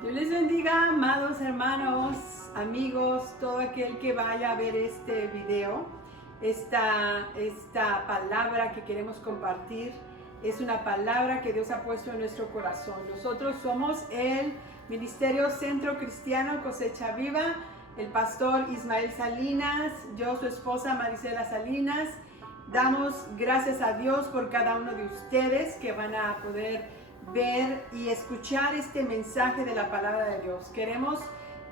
Dios les bendiga, amados hermanos, amigos, todo aquel que vaya a ver este video. Esta palabra que queremos compartir es una palabra que Dios ha puesto en nuestro corazón. Nosotros somos el Ministerio Centro Cristiano Cosecha Viva, el pastor Ismael Salinas, yo su esposa Marisela Salinas. Damos gracias a Dios por cada uno de ustedes que van a poder ver y escuchar este mensaje de la palabra de Dios. Queremos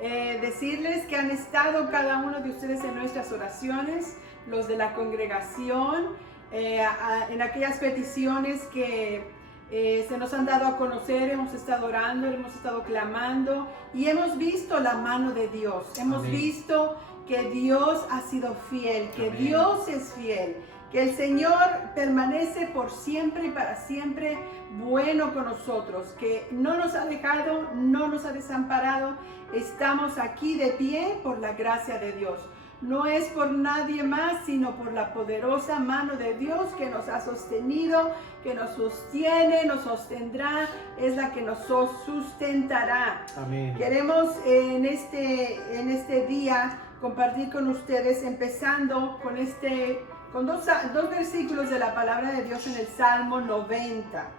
decirles que han estado cada uno de ustedes en nuestras oraciones, los de la congregación, en aquellas peticiones que se nos han dado a conocer. Hemos estado orando, hemos estado clamando y hemos visto la mano de Dios. Hemos Amén. visto que Dios ha sido fiel, que Amén. Dios es fiel, que el Señor permanece por siempre y para siempre bueno con nosotros, que no nos ha dejado, no nos ha desamparado. Estamos aquí de pie por la gracia de Dios. No es por nadie más, sino por la poderosa mano de Dios que nos ha sostenido, que nos sostiene, nos sostendrá, es la que nos sustentará. Amén. Queremos en este día compartir con ustedes, empezando con dos versículos de la palabra de Dios en el Salmo 90.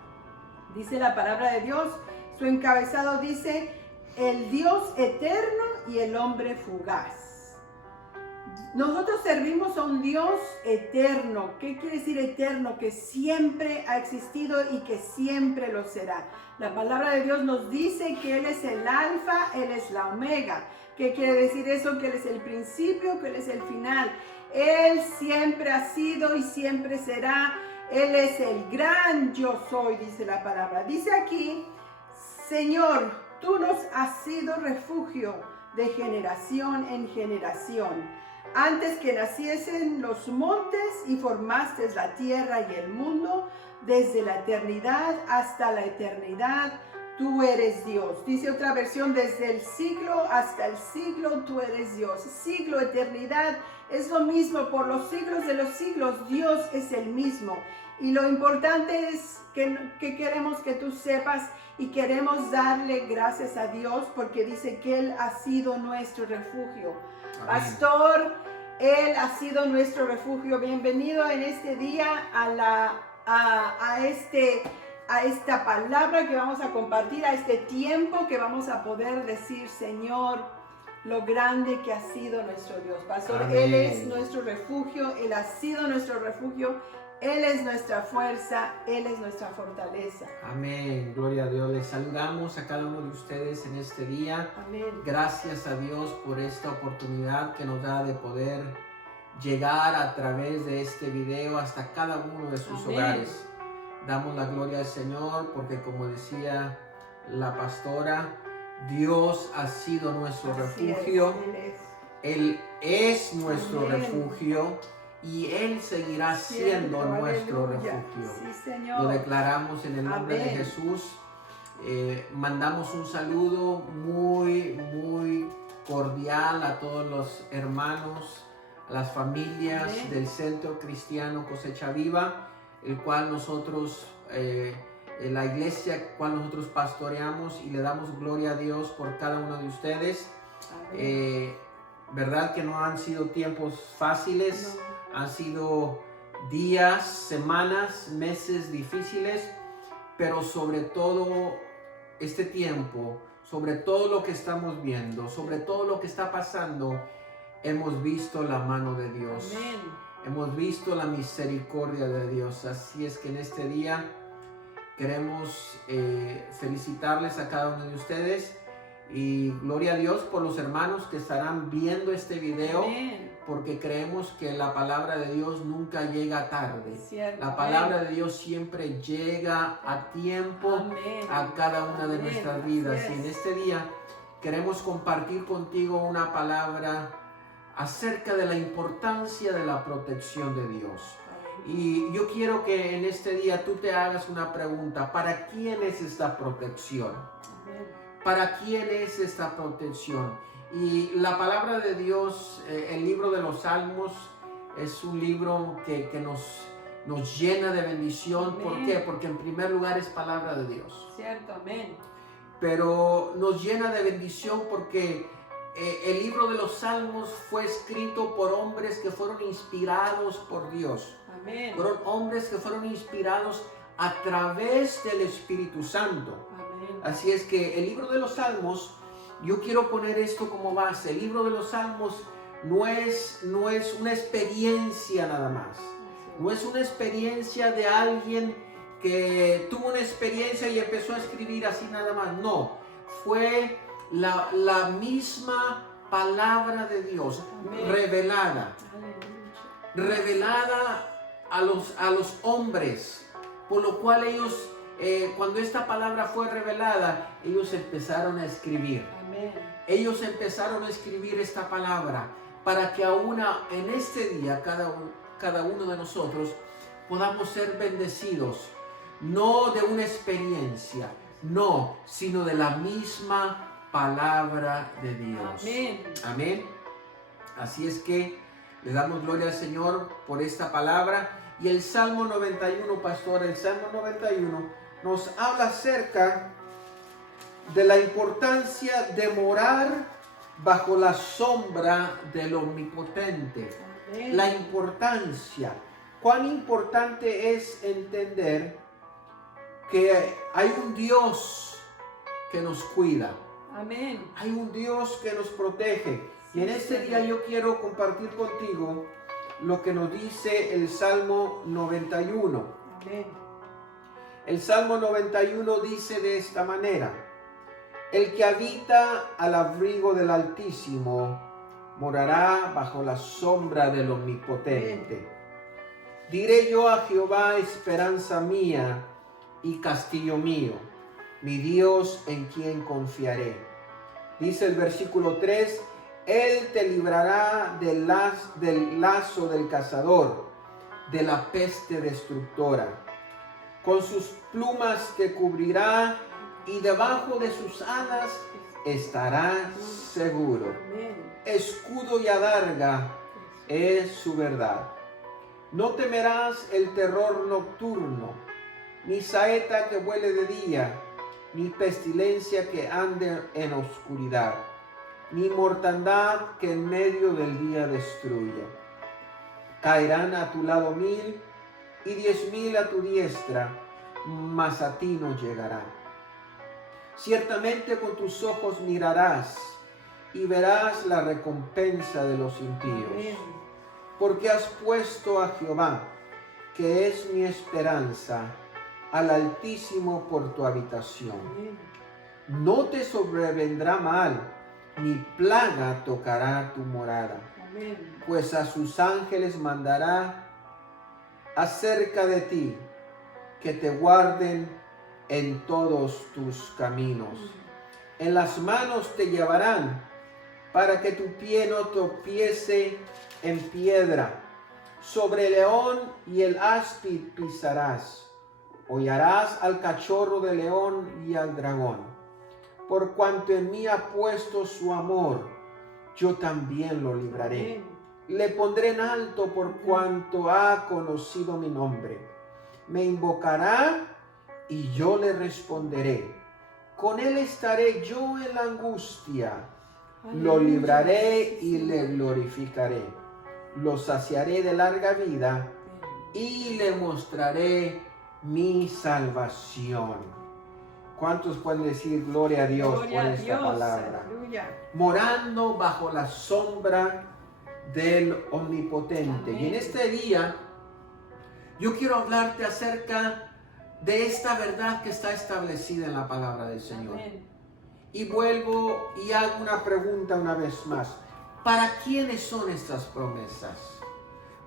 Dice la palabra de Dios, su encabezado dice: el Dios eterno y el hombre fugaz. Nosotros servimos a un Dios eterno. ¿Qué quiere decir eterno? Que siempre ha existido y que siempre lo será. La palabra de Dios nos dice que Él es el alfa, Él es la omega. ¿Qué quiere decir eso? Que Él es el principio, que Él es el final. Él siempre ha sido y siempre será. Él es el gran yo soy, dice la palabra. Dice aquí: Señor, tú nos has sido refugio de generación en generación. Antes que naciesen los montes y formaste la tierra y el mundo, desde la eternidad hasta la eternidad, tú eres Dios. Dice otra versión: desde el siglo hasta el siglo, tú eres Dios. Siglo, eternidad, es lo mismo. Por los siglos de los siglos, Dios es el mismo. Y lo importante es que queremos que tú sepas y queremos darle gracias a Dios porque dice que Él ha sido nuestro refugio. Amén. Pastor, Él ha sido nuestro refugio. Bienvenido en este día a esta palabra que vamos a compartir, a este tiempo que vamos a poder decir: Señor, lo grande que ha sido nuestro Dios. Pastor, Amén. Él es nuestro refugio, Él ha sido nuestro refugio, Él es nuestra fuerza, Él es nuestra fortaleza. Amén. Gloria a Dios. Les saludamos a cada uno de ustedes en este día. Amén. Gracias a Dios por esta oportunidad que nos da de poder llegar a través de este video hasta cada uno de sus Amén. hogares. Damos la gloria al Señor porque, como decía la pastora, Dios ha sido nuestro Así refugio. es, Él Él es nuestro Amén. refugio y Él seguirá es. siendo Cierto, nuestro aleluya. refugio. Sí, Señor. Lo declaramos en el nombre Amén. de Jesús. Mandamos un saludo muy cordial a todos los hermanos, a las familias Amén. del Centro Cristiano Cosecha Viva, el cual nosotros, la iglesia cual nosotros pastoreamos, y le damos gloria a Dios por cada uno de ustedes. Amén. Verdad que no han sido tiempos fáciles, No. han sido días, semanas, meses difíciles, pero sobre todo este tiempo, sobre todo lo que estamos viendo, sobre todo lo que está pasando, hemos visto la mano de Dios. Amén. Hemos visto la misericordia de Dios. Así es que en este día queremos felicitarles a cada uno de ustedes y gloria a Dios por los hermanos que estarán viendo este video. Amén. Porque creemos que la palabra de Dios nunca llega tarde. Es cierto. La palabra de Dios siempre llega a tiempo Amén. a cada una de Amén. nuestras vidas. Así Y en es. este día queremos compartir contigo una palabra acerca de la importancia de la protección de Dios. Y yo quiero que en este día tú te hagas una pregunta: ¿para quién es esta protección? Amén. ¿Para quién es esta protección? Y la palabra de Dios, el libro de los Salmos, es un libro que nos llena de bendición. Amén. ¿Por qué? Porque en primer lugar es palabra de Dios. Cierto, amén. pero nos llena de bendición porque el libro de los Salmos fue escrito por hombres que fueron inspirados por Dios. Amén. Fueron hombres que fueron inspirados a través del Espíritu Santo. Amén. Así es que el libro de los Salmos, yo quiero poner esto como base. El libro de los Salmos no es una experiencia nada más. No es una experiencia de alguien que tuvo una experiencia y empezó a escribir así nada más. No, fue la misma palabra de Dios. Amén. Revelada. Aleluya. Revelada a los hombres, por lo cual ellos, cuando esta palabra fue revelada, ellos empezaron a escribir. Amén. Ellos empezaron a escribir esta palabra para que aún en este día cada uno de nosotros podamos ser bendecidos, no de una experiencia, no, sino de la misma palabra de Dios. Amén. Amén. Así es que le damos gloria al Señor por esta palabra. Y el Salmo 91, pastor, el Salmo 91 nos habla acerca de la importancia de morar bajo la sombra del Omnipotente. Amén. La importancia, cuán importante es entender que hay un Dios que nos cuida. Amén. Hay un Dios que nos protege. Y en este día yo quiero compartir contigo lo que nos dice el Salmo 91. Amén. El Salmo 91 dice de esta manera: el que habita al abrigo del Altísimo morará bajo la sombra del Omnipotente. Amén. Diré yo a Jehová, esperanza mía y castillo mío, mi Dios en quien confiaré. Dice el versículo 3: Él te librará del lazo del cazador, de la peste destructora. Con sus plumas te cubrirá y debajo de sus alas estarás seguro. Escudo y adarga es su verdad. No temerás el terror nocturno, ni saeta que vuele de día, ni pestilencia que ande en oscuridad, ni mortandad que en medio del día destruya. Caerán a tu lado 1000 y 10.000 a tu diestra, mas a ti no llegará. Ciertamente con tus ojos mirarás y verás la recompensa de los impíos. Amén. Porque has puesto a Jehová, que es mi esperanza, al Altísimo por tu habitación. Amén. No te sobrevendrá mal, ni plaga tocará tu morada. Amén. Pues a sus ángeles mandará acerca de ti, que te guarden en todos tus caminos. En las manos te llevarán, para que tu pie no tropiece en piedra. Sobre el león y el áspid pisarás. Hollarás al cachorro de león y al dragón. Por cuanto en mí ha puesto su amor, yo también lo libraré. Le pondré en alto por cuanto ha conocido mi nombre. Me invocará y yo le responderé. Con él estaré yo en la angustia. Lo libraré y le glorificaré. Lo saciaré de larga vida y le mostraré mi salvación. ¿Cuántos pueden decir gloria a Dios por esta palabra? Aleluya. Morando bajo la sombra del Omnipotente. Amén. Y en este día yo quiero hablarte acerca de esta verdad que está establecida en la palabra del Señor. Amén. Y vuelvo y hago una pregunta una vez más. ¿Para quiénes son estas promesas?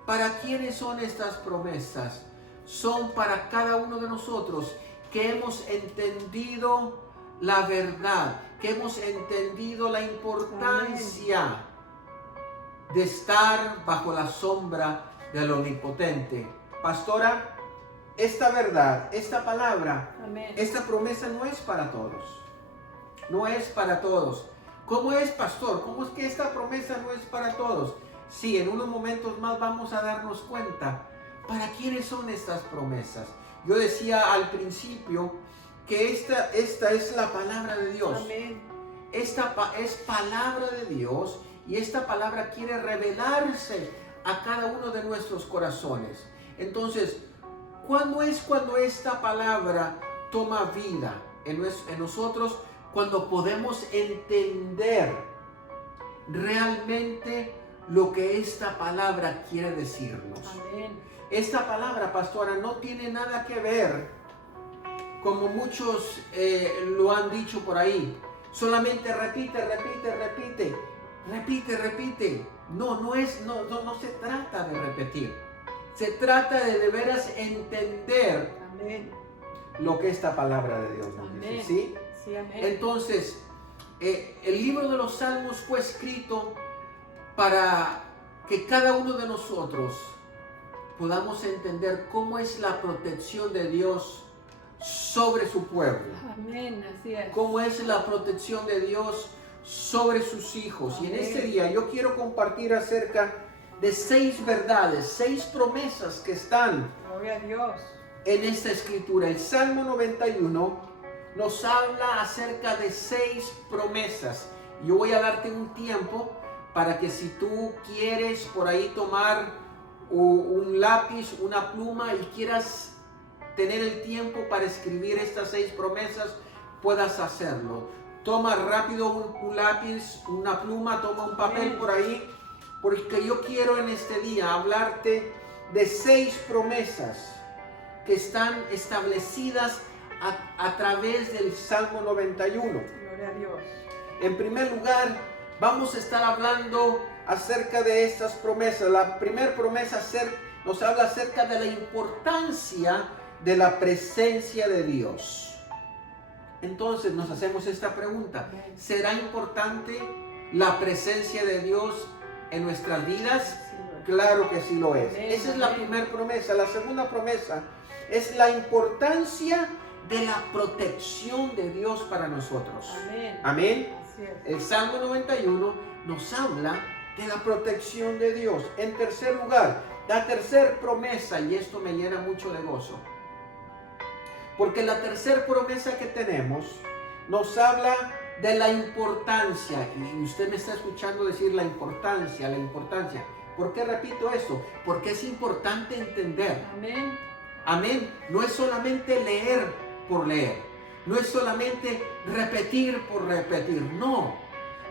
¿Para quiénes son estas promesas? Son para cada uno de nosotros que hemos entendido la verdad, que hemos entendido la importancia Amén. De estar bajo la sombra del Omnipotente. Pastora, esta verdad, esta palabra, Amén. Esta promesa no es para todos. No es para todos. ¿Cómo es, pastor? ¿Cómo es que esta promesa no es para todos? Sí, en unos momentos más vamos a darnos cuenta para quiénes son estas promesas. Yo decía al principio que esta es la palabra de Dios. Amén. Esta es palabra de Dios y esta palabra quiere revelarse a cada uno de nuestros corazones. Entonces, ¿cuándo es cuando esta palabra toma vida en nosotros? Cuando podemos entender realmente lo que esta palabra quiere decirnos. Amén. Esta palabra, pastora, no tiene nada que ver, como muchos lo han dicho por ahí. Solamente repite. No se trata de repetir. Se trata de veras entender Amén. lo que esta palabra de Dios nos dice. Amén. ¿Sí? Sí, amén. Entonces, el libro de los Salmos fue escrito para que cada uno de nosotros podamos entender cómo es la protección de Dios sobre su pueblo. Amén, así es. Cómo es la protección de Dios sobre sus hijos. Amén. Y en este día yo quiero compartir acerca de 6 verdades, 6 promesas que están Gloria a Dios. en esta escritura. El Salmo 91 nos habla acerca de 6 promesas. Yo voy a darte un tiempo para que si tú quieres por ahí tomar un lápiz, una pluma y quieras tener el tiempo para escribir estas 6 promesas, puedas hacerlo. Toma rápido un lápiz, una pluma, toma un papel por ahí, porque yo quiero en este día hablarte de 6 promesas que están establecidas a través del Salmo 91. Gloria a Dios. En primer lugar, vamos a estar hablando acerca de estas promesas. La primera promesa nos habla acerca de la importancia de la presencia de Dios. Entonces nos hacemos esta pregunta: ¿será importante la presencia de Dios en nuestras vidas? Claro que sí lo es. Esa es la primera promesa. La segunda promesa es la importancia de la protección de Dios para nosotros. Amén. Amén. Así es. El Salmo 91 nos habla de la protección de Dios. En tercer lugar, la tercera promesa, y esto me llena mucho de gozo, porque la tercera promesa que tenemos nos habla de la importancia, y usted me está escuchando decir la importancia. ¿Por qué repito esto? Porque es importante entender. Amén. Amén. No es solamente leer por leer. No es solamente repetir por repetir. No.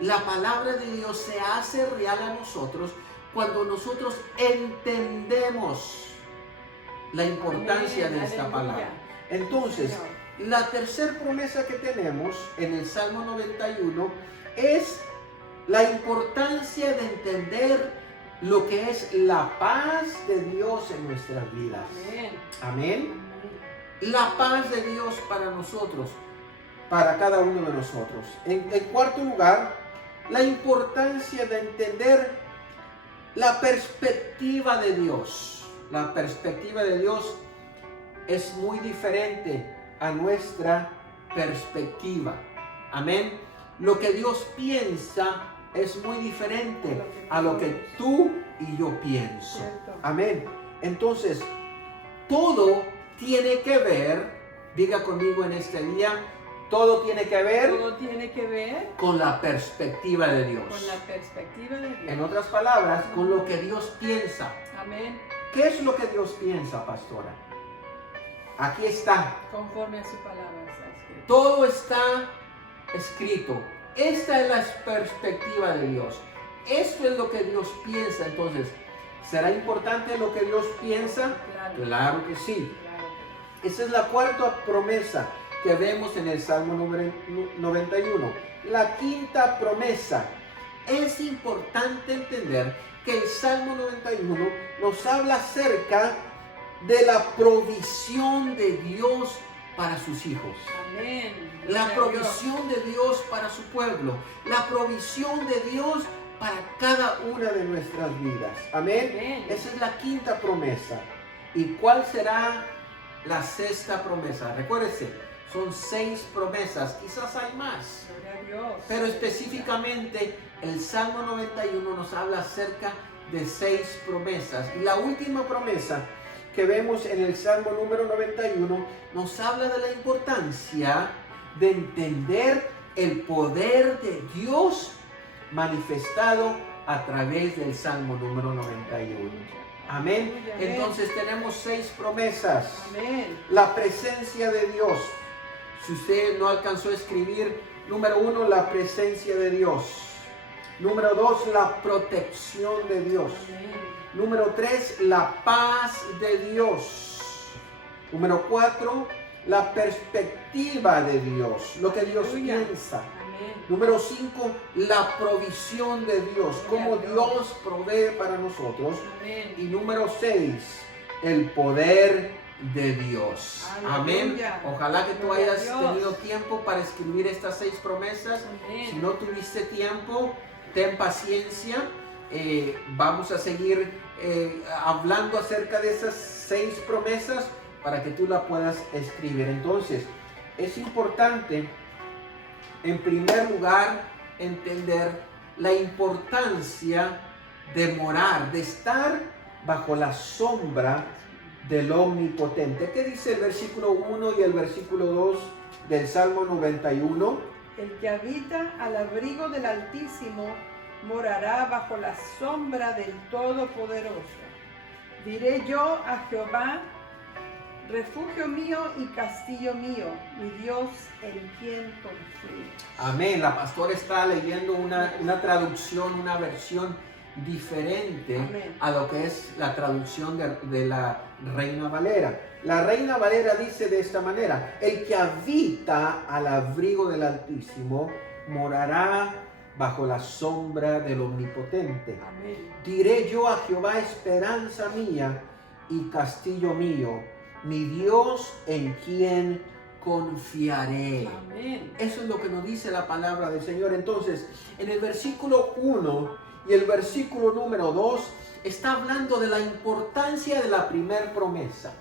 La palabra de Dios se hace real a nosotros cuando nosotros entendemos la importancia de esta palabra. Entonces, la tercera promesa que tenemos en el Salmo 91 es la importancia de entender lo que es la paz de Dios en nuestras vidas. Amén. Amén. La paz de Dios para nosotros, para cada uno de nosotros. En cuarto lugar, la importancia de entender la perspectiva de Dios. La perspectiva de Dios es muy diferente a nuestra perspectiva. Amén. Lo que Dios piensa es muy diferente a lo que tú y yo pienso. Cierto. Amén. Entonces, todo tiene que ver, diga conmigo en este día, todo tiene que ver Todo tiene que ver con la perspectiva de Dios. con la perspectiva de Dios. En otras palabras, con lo que Dios piensa. Amén. ¿Qué es lo que Dios piensa, pastora? Aquí está. Conforme a su palabra está escrito. Todo está escrito. Esta es la perspectiva de Dios. Esto es lo que Dios piensa. Entonces, ¿será importante lo que Dios piensa? Claro. Claro que sí. Claro. Esa es la cuarta promesa que vemos en el Salmo 91. La quinta promesa. Es importante entender que el Salmo 91 nos habla acerca de la provisión de Dios para sus hijos. Amén. La Gloria a Dios. provisión de Dios para su pueblo. La provisión de Dios para cada una de nuestras vidas. Amén. Amén. Esa es la quinta promesa. ¿Y cuál será la sexta promesa? Recuérdese, son 6 promesas. Quizás hay más. Gloria a Dios. Pero específicamente el Salmo 91 nos habla acerca de 6 promesas. Y la última promesa que vemos en el Salmo número 91 nos habla de la importancia de entender el poder de Dios manifestado a través del Salmo número 91. Amén. Entonces tenemos 6 promesas. Amén. La presencia de Dios. Si usted no alcanzó a escribir, número 1, la presencia de Dios. Número 2, la protección de Dios. Amén. Número 3, la paz de Dios. Número 4, la perspectiva de Dios, lo que Dios Aleluya. piensa. Amén. Número 5, la provisión de Dios, cómo Dios provee para nosotros. Amén. Y número 6, el poder de Dios. Amén. Aleluya. Ojalá que tú Gloria a hayas Dios. tenido tiempo para escribir estas 6 promesas. Amén. Si no tuviste tiempo, ten paciencia. Vamos a seguir hablando acerca de esas 6 promesas para que tú la puedas escribir. Entonces, es importante, en primer lugar, entender la importancia de morar, de estar bajo la sombra del Omnipotente. ¿Qué dice el versículo 1 y el versículo 2 del Salmo 91? El que habita al abrigo del Altísimo morará bajo la sombra del Todopoderoso. Diré yo a Jehová, refugio mío y castillo mío, mi Dios en quien confío. Amén. La pastora está leyendo una traducción, una versión diferente Amén. a lo que es la traducción de la Reina Valera. La Reina Valera dice de esta manera: el que habita al abrigo del Altísimo morará bajo la sombra del Omnipotente. Amén. Diré yo a Jehová, esperanza mía y castillo mío, mi Dios en quien confiaré. Amén. Eso es lo que nos dice la palabra del Señor. Entonces, en el versículo 1 y el versículo número 2 está hablando de la importancia de la primer promesa.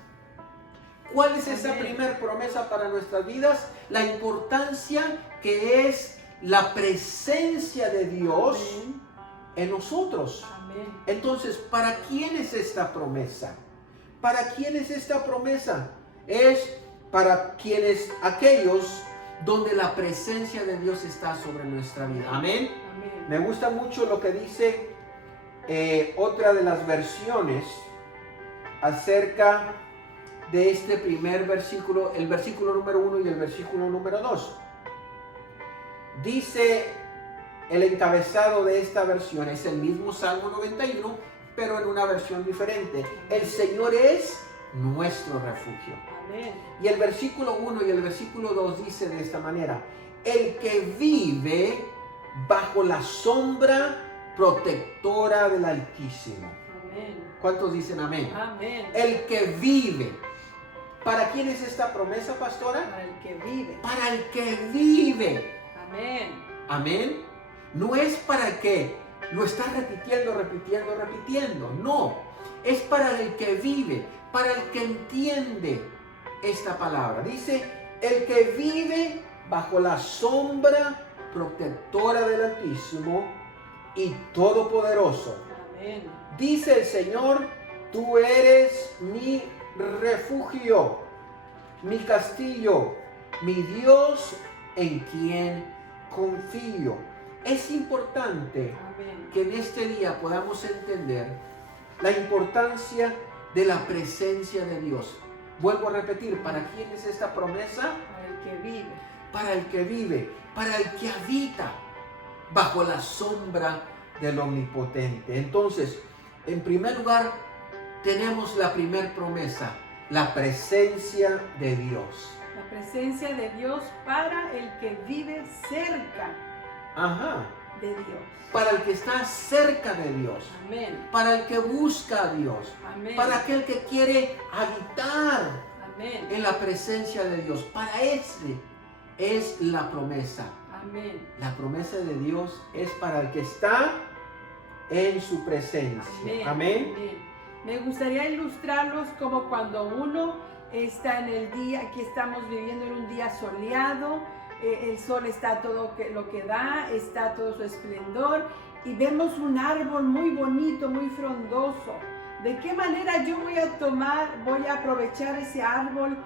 ¿Cuál es esa Amén. primer promesa para nuestras vidas? La importancia que es la presencia de Dios Amén. en nosotros. Amén. Entonces, ¿para quién es esta promesa? ¿Para quién es esta promesa? Es para aquellos donde la presencia de Dios está sobre nuestra vida. Amén. Amén. Me gusta mucho lo que dice otra de las versiones acerca de este primer versículo, el versículo número 1 y el versículo número 2. Dice el encabezado de esta versión, es el mismo Salmo 91, pero en una versión diferente. El Señor es nuestro refugio. Amén. Y el versículo 1 y el versículo 2 dice de esta manera: el que vive bajo la sombra protectora del Altísimo. Amén. ¿Cuántos dicen amén? Amén. El que vive. ¿Para quién es esta promesa, pastora? Para el que vive. Para el que vive. Amén. Amén. No es para que lo está repitiendo. No. Es para el que vive, para el que entiende esta palabra. Dice, el que vive bajo la sombra protectora del Altísimo y Todopoderoso. Amén. Dice el Señor, tú eres mi refugio, mi castillo, mi Dios en quien confío. Es importante Amén. que en este día podamos entender la importancia de la presencia de Dios. Vuelvo a repetir, ¿para quién es esta promesa? Para el que vive. Para el que vive, para el que habita bajo la sombra del Omnipotente. Entonces, en primer lugar, tenemos la primera promesa, la presencia de Dios. La presencia de Dios para el que vive cerca Ajá. de Dios. Para el que está cerca de Dios. Amén. Para el que busca a Dios. Amén. Para aquel que quiere habitar Amén. en la presencia de Dios. Para ese es la promesa. Amén. La promesa de Dios es para el que está en su presencia. Amén. Amén. Amén. Me gustaría ilustrarlos como cuando uno está en el día, aquí estamos viviendo en un día soleado, el sol está todo lo que da, está todo su esplendor y vemos un árbol muy bonito, muy frondoso, ¿De qué manera yo voy a aprovechar ese árbol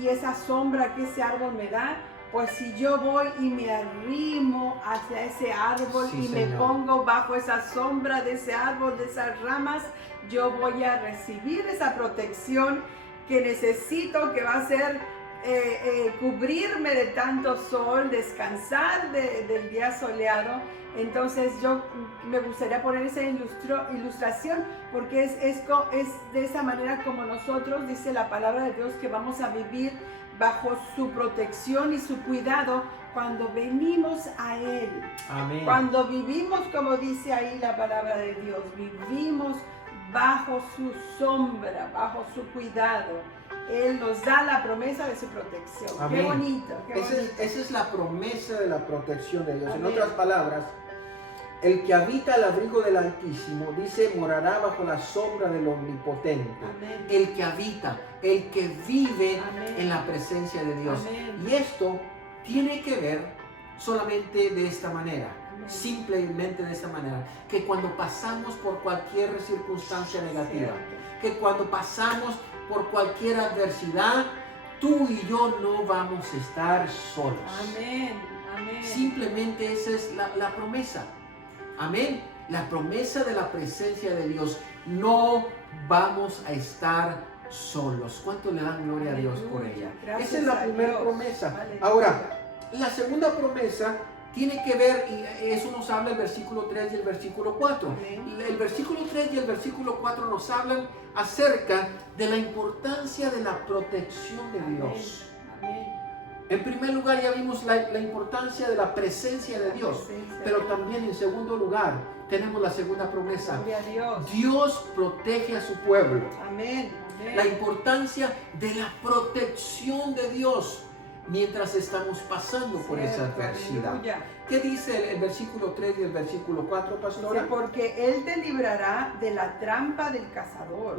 y esa sombra que ese árbol me da? Pues si yo voy y me arrimo hacia ese árbol Sí, y me Señor. pongo bajo esa sombra de ese árbol, de esas ramas, yo voy a recibir esa protección que necesito, que va a ser cubrirme de tanto sol, descansar del día soleado. Entonces yo me gustaría poner esa ilustración porque es de esa manera como nosotros, dice la palabra de Dios, que vamos a vivir bajo su protección y su cuidado cuando venimos a Él. Amén. Cuando vivimos, como dice ahí la palabra de Dios, vivimos bajo su sombra, bajo su cuidado. Él nos da la promesa de su protección. Amén. Qué bonito, qué bonito. Esa es la promesa de la protección de Dios. Amén. En otras palabras, el que habita al abrigo del Altísimo, dice, morará bajo la sombra del Omnipotente. Amén. El que habita, el que vive Amén. en la presencia de Dios. Amén. Y esto tiene que ver solamente de esta manera, Amén. simplemente de esta manera, que cuando pasamos por cualquier circunstancia negativa, que cuando pasamos por cualquier adversidad, tú y yo no vamos a estar solos. Amén. Amén. Simplemente esa es la promesa. Amén. La promesa de la presencia de Dios. No vamos a estar solos. ¿Cuánto le dan gloria a Dios por ella? Gracias Esa es la a primera Dios. promesa. Aleluya. Ahora, la segunda promesa tiene que ver, y eso nos habla el versículo 3 y el versículo 4. Amén. El versículo 3 y el versículo 4 nos hablan acerca de la importancia de la protección de Dios. Amén. En primer lugar, ya vimos la importancia de la presencia de Dios, pero también en segundo lugar tenemos la segunda promesa. Gloria a Dios. Dios protege a su pueblo. Amén. Amén. La importancia de la protección de Dios mientras estamos pasando por esa Cierto, adversidad. aleluya. ¿Qué dice el versículo 3 y el versículo 4, pastora? Dice, porque Él te librará de la trampa del cazador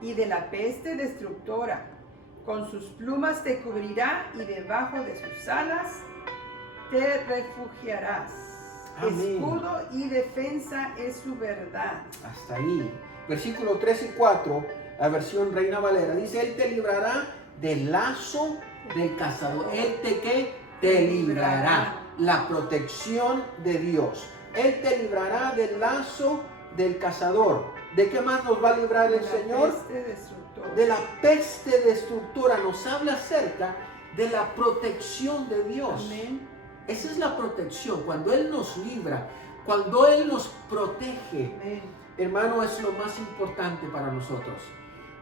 y de la peste destructora. Con sus plumas te cubrirá y debajo de sus alas te refugiarás. Amén. Escudo y defensa es su verdad. Hasta ahí. Versículo 3 y 4, la versión Reina Valera, dice, Él te librará del lazo del cazador. Él te librará. La protección de Dios. Él te librará del lazo del cazador. ¿De qué más nos va a librar el Señor? De la peste destructora. Nos habla acerca de la protección de Dios. Amén. Esa es la protección. Cuando Él nos libra, cuando Él nos protege, Amén. hermano, es lo más importante para nosotros.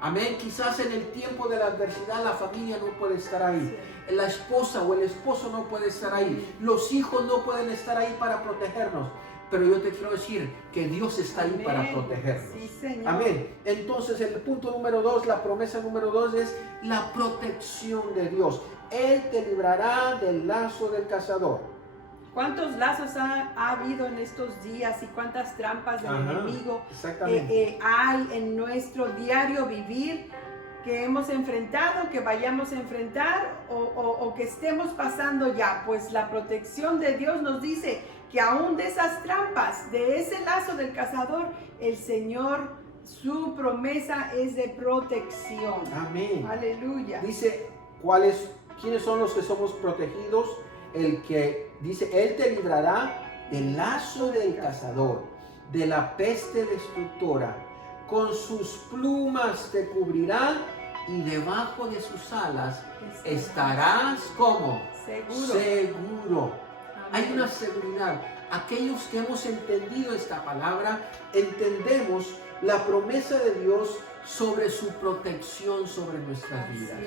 Amén. Quizás en el tiempo de la adversidad la familia no puede estar ahí. La esposa o el esposo no puede estar ahí. Los hijos no pueden estar ahí para protegernos. Pero yo te quiero decir que Dios está ahí para protegernos. Sí, Señor. Amén. Entonces el punto número 2, la promesa número 2 es la protección de Dios. Él te librará del lazo del cazador. ¿Cuántos lazos ha habido en estos días y cuántas trampas del enemigo hay en nuestro diario vivir que hemos enfrentado, que vayamos a enfrentar o que estemos pasando ya? Pues la protección de Dios nos dice que aún de esas trampas, de ese lazo del cazador, el Señor, su promesa es de protección. Amén. Aleluya. Dice, ¿quiénes son los que somos protegidos? El que dice, Él te librará del lazo del cazador, de la peste destructora. Con sus plumas te cubrirá y debajo de sus alas estarás como seguro. Hay una seguridad. Aquellos que hemos entendido esta palabra, entendemos la promesa de Dios sobre su protección sobre nuestras vidas.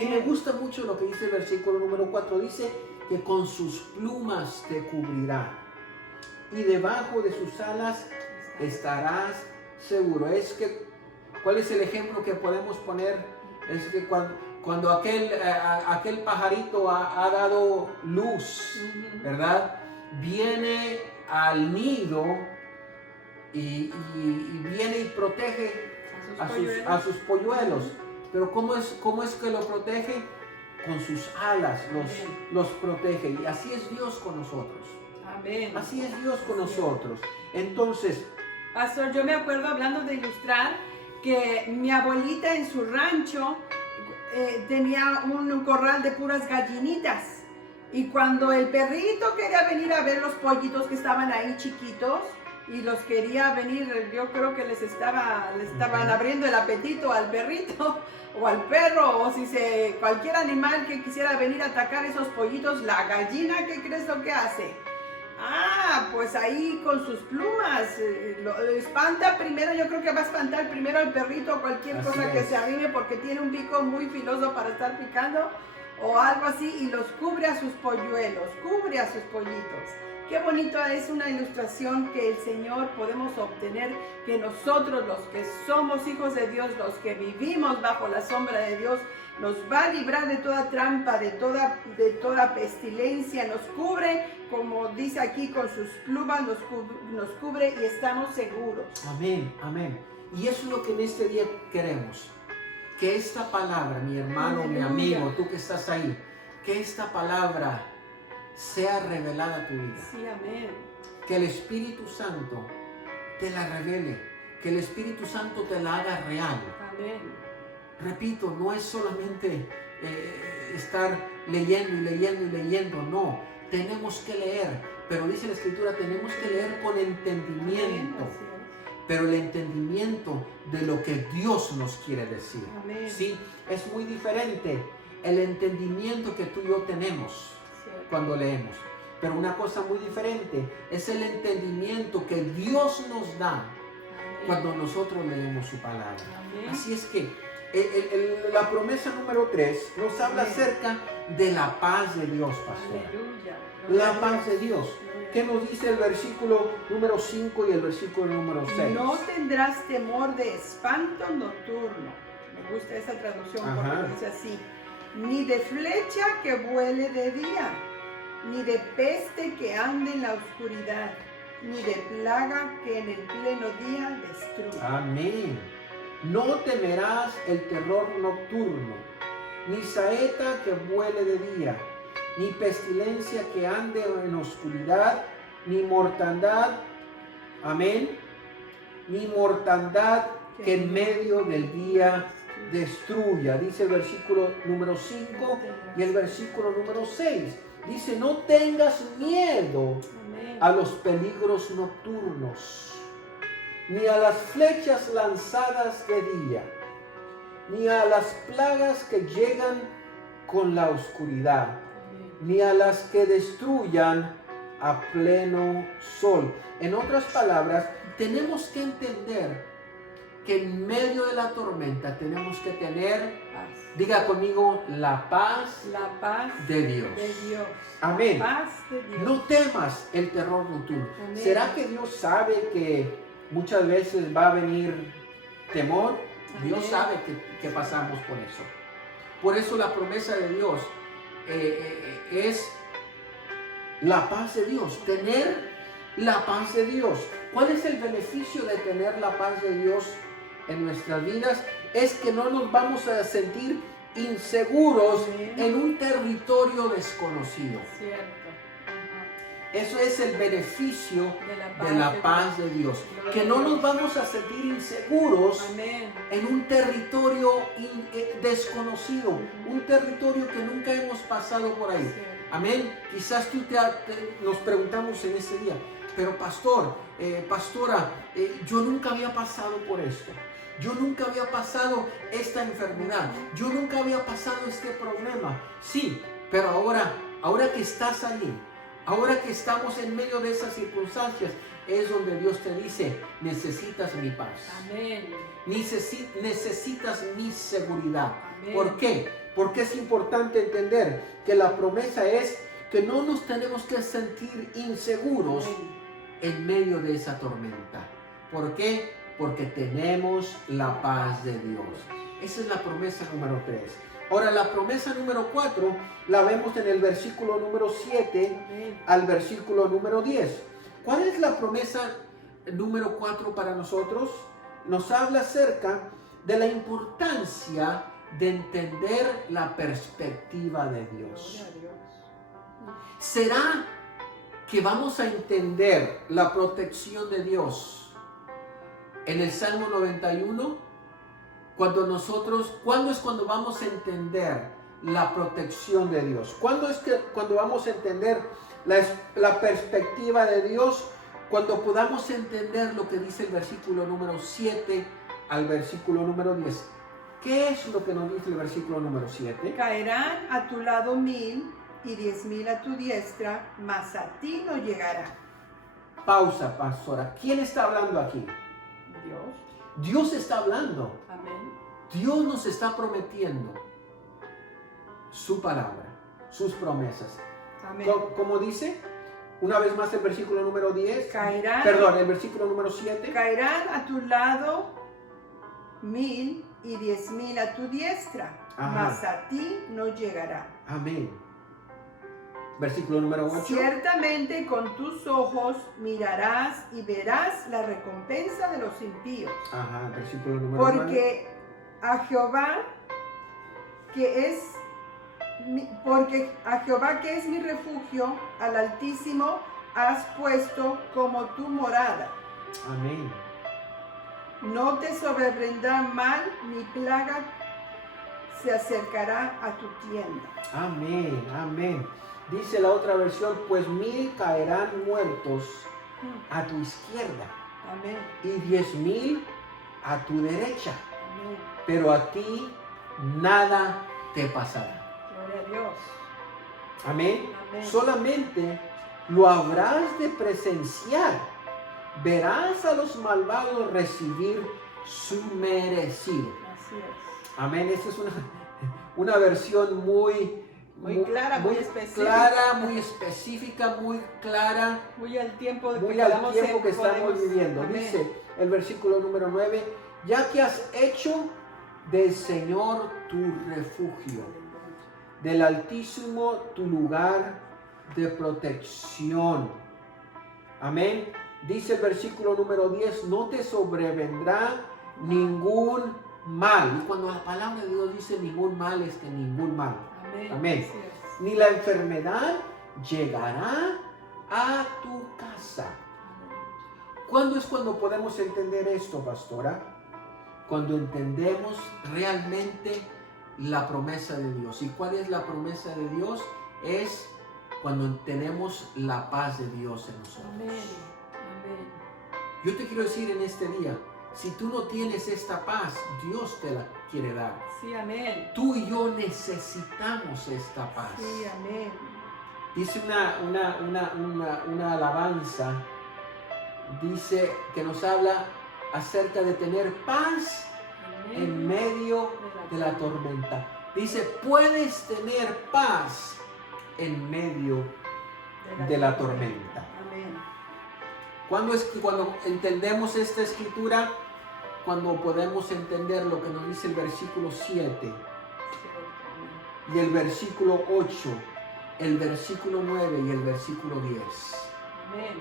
Y me gusta mucho lo que dice el versículo número 4. Dice que con sus plumas te cubrirá y debajo de sus alas estarás seguro. ¿Cuál es el ejemplo que podemos poner? Es que cuando aquel pajarito ha dado luz, ¿verdad? Viene al nido y viene y protege a sus polluelos. Pero ¿cómo es que lo protege? Con sus alas los protege. Y así es Dios con nosotros. Amén. Así es Dios con nosotros. Entonces, Pastor, yo me acuerdo, hablando de ilustrar, que mi abuelita en su rancho tenía un corral de puras gallinitas. Y cuando el perrito quería venir a ver los pollitos que estaban ahí chiquitos y los quería venir, yo creo que le estaban abriendo el apetito al perrito o al perro, o cualquier animal que quisiera venir a atacar esos pollitos, la gallina, ¿qué crees lo que hace? Pues ahí con sus plumas, lo espanta primero, yo creo que va a espantar primero al perrito o cualquier cosa que se arrime porque tiene un pico muy filoso para estar picando o algo así, y los cubre a sus polluelos, cubre a sus pollitos. Qué bonito es una ilustración que el Señor podemos obtener, que nosotros los que somos hijos de Dios, los que vivimos bajo la sombra de Dios, nos va a librar de toda trampa, de toda pestilencia, nos cubre, como dice aquí, con sus plumas, nos cubre y estamos seguros. Amén, amén. Y eso es lo que en este día queremos. Que esta palabra, mi hermano, mi amigo, tú que estás ahí, que esta palabra sea revelada a tu vida. Sí, amén. Que el Espíritu Santo te la revele, que el Espíritu Santo te la haga real. Amén. Repito, no es solamente estar leyendo y leyendo y leyendo, no. Tenemos que leer, pero dice la Escritura, tenemos que leer con entendimiento. Amén. Pero el entendimiento de lo que Dios nos quiere decir. Amén. Sí, es muy diferente el entendimiento que tú y yo tenemos cuando leemos. Pero una cosa muy diferente es el entendimiento que Dios nos da cuando nosotros leemos su palabra. Amén. Así es que la promesa número 3 nos habla acerca de la paz de Dios, pastor. Aleluya. La paz de Dios. ¿Qué nos dice el versículo número 5 y el versículo número 6? No tendrás temor de espanto nocturno. Me gusta esa traducción porque dice así. Ni de flecha que vuele de día, ni de peste que ande en la oscuridad, ni de plaga que en el pleno día destruya. Amén. No temerás el terror nocturno, ni saeta que vuele de día, ni pestilencia que ande en oscuridad, ni mortandad, amén, ni mortandad que en medio del día destruya. Dice el versículo número 5 y el versículo número 6. Dice, no tengas miedo a los peligros nocturnos, ni a las flechas lanzadas de día, ni a las plagas que llegan con la oscuridad, ni a las que destruyan a pleno sol. En otras palabras, tenemos que entender que en medio de la tormenta tenemos que tener paz. Diga conmigo, la paz de Dios. Amén. La paz de Dios. No temas el terror nocturno. Amén. ¿Será que Dios sabe que muchas veces va a venir temor? Amén. Dios sabe que pasamos por eso. Por eso la promesa de Dios es la paz de Dios, tener la paz de Dios. ¿Cuál es el beneficio de tener la paz de Dios en nuestras vidas? Es que no nos vamos a sentir inseguros en un territorio desconocido. Cierto. Eso es el beneficio de la paz de Dios. Que no nos vamos a sentir inseguros en un territorio desconocido, un territorio que nunca hemos pasado por ahí. Amén. Quizás nos preguntamos en ese día, pero pastor, pastora, yo nunca había pasado por esto. Yo nunca había pasado esta enfermedad. Yo nunca había pasado este problema. Sí, pero ahora que estás allí, ahora que estamos en medio de esas circunstancias, es donde Dios te dice, necesitas mi paz. Amén. Necesitas mi seguridad. Amén. ¿Por qué? Porque es importante entender que la promesa es que no nos tenemos que sentir inseguros en medio de esa tormenta. ¿Por qué? Porque tenemos la paz de Dios. Esa es la promesa número 3. Ahora, la promesa número 4 la vemos en el versículo número 7 al versículo número 10. ¿Cuál es la promesa número 4 para nosotros? Nos habla acerca de la importancia de entender la perspectiva de Dios. ¿Será que vamos a entender la protección de Dios en el Salmo 91? ¿cuándo es cuando vamos a entender la protección de Dios? ¿Cuándo es cuando vamos a entender la perspectiva de Dios? Cuando podamos entender lo que dice el versículo número 7 al versículo número 10. ¿Qué es lo que nos dice el versículo número 7? Caerán a tu lado 1000 y 10,000 a tu diestra, mas a ti no llegará. Pausa, pastora. ¿Quién está hablando aquí? Dios. Dios está hablando. Amén. Dios nos está prometiendo su palabra, sus promesas. Amén. ¿Cómo dice? Una vez más el versículo número 10. El versículo número 7. Caerán a tu lado 1000 y 10,000 a tu diestra, Ajá. mas a ti no llegará. Amén. Versículo número 8. Ciertamente con tus ojos mirarás y verás la recompensa de los impíos. Ajá, versículo número 9. Porque a Jehová que es mi refugio, al Altísimo has puesto como tu morada. Amén. No te sobrevendrá mal ni plaga se acercará a tu tienda. Amén, amén. Dice la otra versión, pues 1000 caerán muertos a tu izquierda Amén. y 10,000 a tu derecha, Amén. pero a ti nada te pasará. Gloria a Dios. Amén. Amén. Solamente lo habrás de presenciar. Verás a los malvados recibir su merecido. Así es. Amén. Esta es una versión muy clara, muy específica. Clara, muy específica, muy clara. Muy al tiempo de Muy al tiempo que estamos viviendo. Amén. Dice el versículo número 9, ya que has hecho del Señor tu refugio, del Altísimo tu lugar de protección. Amén. Dice el versículo número 10, no te sobrevendrá ningún mal. Y cuando la palabra de Dios dice ningún mal, es que ningún mal. Amén. Amén. Así es. Ni la enfermedad llegará a tu casa. ¿Cuándo es cuando podemos entender esto, pastora? Cuando entendemos realmente la promesa de Dios. ¿Y cuál es la promesa de Dios? Es cuando tenemos la paz de Dios en nosotros. Amén. Amén. Yo te quiero decir en este día, si tú no tienes esta paz, Dios te la quiere dar. Sí, amén. Tú y yo necesitamos esta paz. Sí, amén. Dice una alabanza, dice que nos habla acerca de tener paz Amén. en medio de la tormenta. Dice, puedes tener paz en medio de la tormenta. Amén. ¿Cuándo es que cuando entendemos esta escritura? Cuando podemos entender lo que nos dice el versículo 7 y el versículo 8, el versículo 9 y el versículo 10. Amén.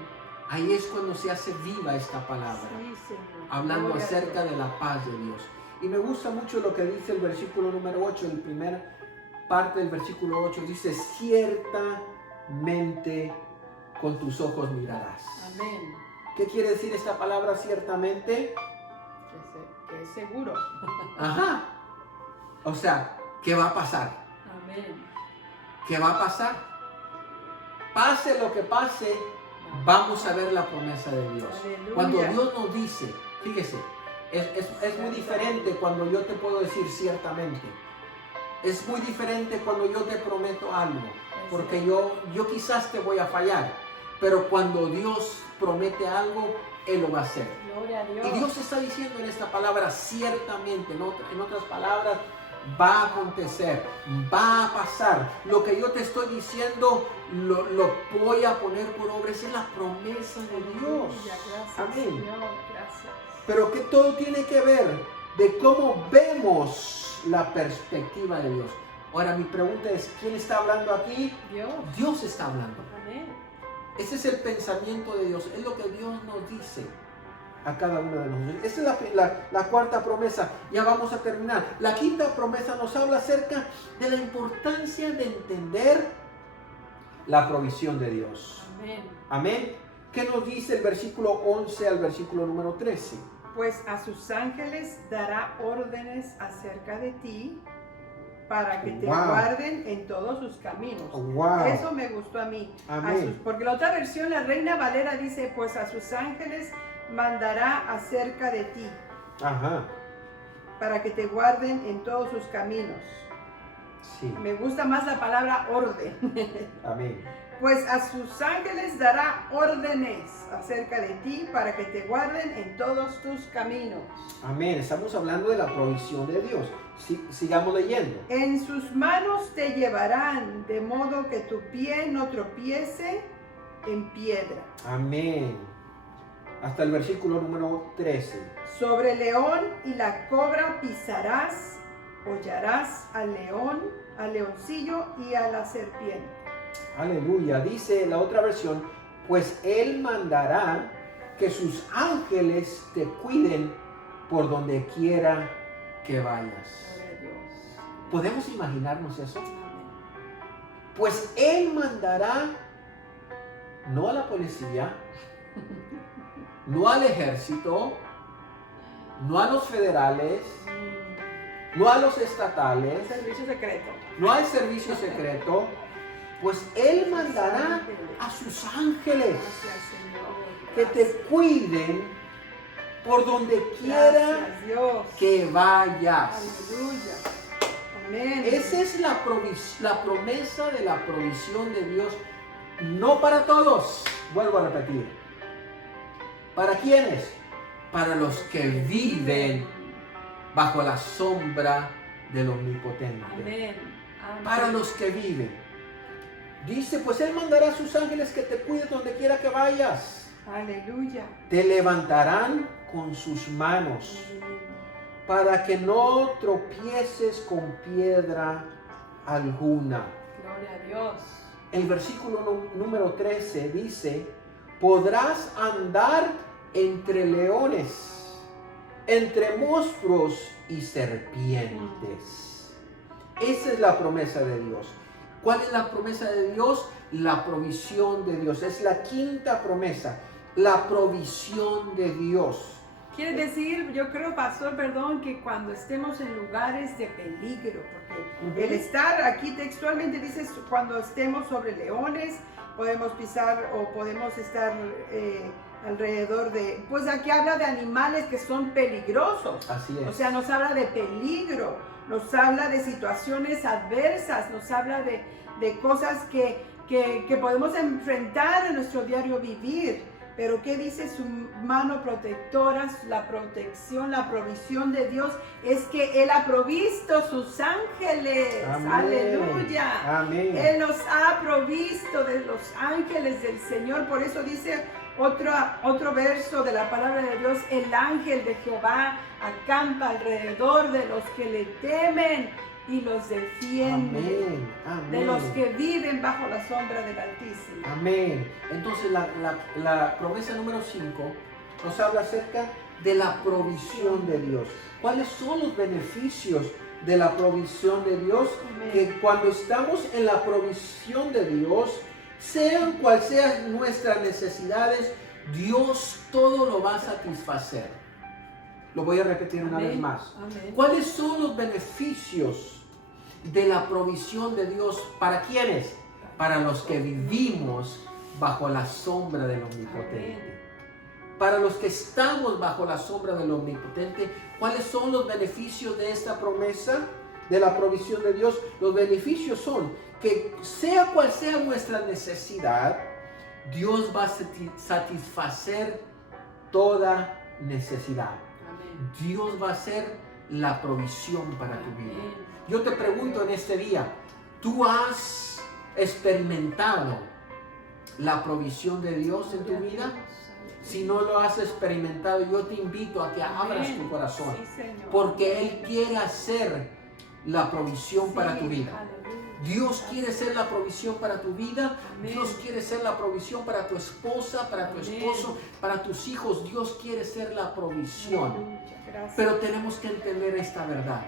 Ahí es cuando se hace viva esta palabra, Sí, Señor. hablando Gloria a acerca Dios. de la paz de Dios. Y me gusta mucho lo que dice el versículo número 8, el primer parte del versículo 8, dice, ciertamente con tus ojos mirarás. Amén. ¿Qué quiere decir esta palabra ciertamente? Que es seguro. Ajá. O sea, ¿qué va a pasar? Amén. ¿Qué va a pasar? Pase lo que pase, vamos a ver la promesa de Dios. Aleluya. Cuando Dios nos dice, fíjese, es muy diferente cuando yo te puedo decir ciertamente. Es muy diferente cuando yo te prometo algo, porque yo quizás te voy a fallar, pero cuando Dios promete algo, Él lo va a hacer. Gloria a Dios. Y Dios está diciendo en esta palabra ciertamente, en otras palabras, va a acontecer, va a pasar. Lo que yo te estoy diciendo lo voy a poner por obra. Esa es la promesa de Dios. Gracias, Amén. Señor. Gracias. Pero que todo tiene que ver de cómo vemos la perspectiva de Dios. Ahora mi pregunta es, ¿quién está hablando aquí? Dios. Dios está hablando. Amén. Ese es el pensamiento de Dios, es lo que Dios nos dice a cada uno de nosotros. Esa es la cuarta promesa. Ya vamos a terminar. La quinta promesa nos habla acerca de la importancia de entender la provisión de Dios. Amén. Amén. ¿Qué nos dice el versículo 11 al versículo número 13? pues a sus ángeles dará órdenes acerca de ti para que te Wow. guarden en todos sus caminos. Wow. Eso me gustó a mí. Amén. Porque la otra versión, la Reina Valera, dice, pues a sus ángeles mandará acerca de ti Ajá. para que te guarden en todos sus caminos. Sí. Me gusta más la palabra orden. Amén. Pues a sus ángeles dará órdenes acerca de ti para que te guarden en todos tus caminos. Amén. Estamos hablando de la provisión de Dios. Sigamos leyendo. En sus manos te llevarán, de modo que tu pie no tropiece en piedra. Amén. Hasta el versículo número 13. Sobre el león y la cobra pisarás, hollarás al león, al leoncillo y a la serpiente. Aleluya. Dice la otra versión, pues Él mandará que sus ángeles te cuiden por donde quiera que vayas. Gloria a Dios. ¿Podemos imaginarnos eso? Amén. Pues Él mandará no a la policía, no al ejército, no a los federales, no a los estatales, Servicio secreto. no al servicio secreto, pues Él mandará a sus ángeles Gracias, Señor. que te cuiden por donde quiera Gracias, Dios. que vayas. Aleluya. Amén. Esa es la promesa de la provisión de Dios, no para todos, vuelvo a repetir. ¿Para quiénes? Para los que viven bajo la sombra del Omnipotente. Amén. Amén. Para los que viven. Dice, pues Él mandará a sus ángeles que te cuiden donde quiera que vayas. Aleluya. Te levantarán con sus manos Amén. para que no tropieces con piedra alguna. Gloria a Dios. El versículo número 13 dice, podrás andar entre leones, entre monstruos y serpientes. Esa es la promesa de Dios. ¿Cuál es la promesa de Dios? La provisión de Dios. Es la quinta promesa, la provisión de Dios. Quiere decir, yo creo, pastor, perdón, que cuando estemos en lugares de peligro, porque el estar aquí textualmente dice, cuando estemos sobre leones, podemos pisar o podemos estar alrededor de, pues aquí habla de animales que son peligrosos. Así es. O sea, nos habla de peligro, nos habla de situaciones adversas, nos habla de cosas que podemos enfrentar en nuestro diario vivir. Pero ¿qué dice su mano protectora? La protección, la provisión de Dios es que Él ha provisto sus ángeles. Amén. Aleluya. Amén. Él nos ha provisto de los ángeles del Señor. Por eso dice otro verso de la palabra de Dios: el ángel de Jehová acampa alrededor de los que le temen y los defiende. Amén. Amén. De los que viven bajo la sombra del Altísimo. Amén. Entonces la promesa número 5 nos habla acerca de la provisión de Dios. ¿Cuáles son los beneficios de la provisión de Dios? Amén. Que cuando estamos en la provisión de Dios, sean cual sean nuestras necesidades, Dios todo lo va a satisfacer. Lo voy a repetir una Amén. vez más. Amén. ¿Cuáles son los beneficios de la provisión de Dios? ¿Para quiénes? Para los que vivimos bajo la sombra del Omnipotente. Amén. Para los que estamos bajo la sombra del Omnipotente, ¿cuáles son los beneficios de esta promesa de la provisión de Dios? Los beneficios son que sea cual sea nuestra necesidad, Dios va a satisfacer toda necesidad. Amén. Dios va a hacer la provisión para tu vida. Amén. Yo te pregunto en este día, ¿tú has experimentado la provisión de Dios en tu vida? Si no lo has experimentado, yo te invito a que abras tu corazón, Sí, Señor. porque Él quiere hacer la provisión para tu vida. Aleluya. Dios quiere ser la provisión para tu vida. Amén. Dios quiere ser la provisión para tu esposa, para tu Amén. esposo, para tus hijos. Dios quiere ser la provisión. Aleluya. Gracias. Pero tenemos que entender esta verdad,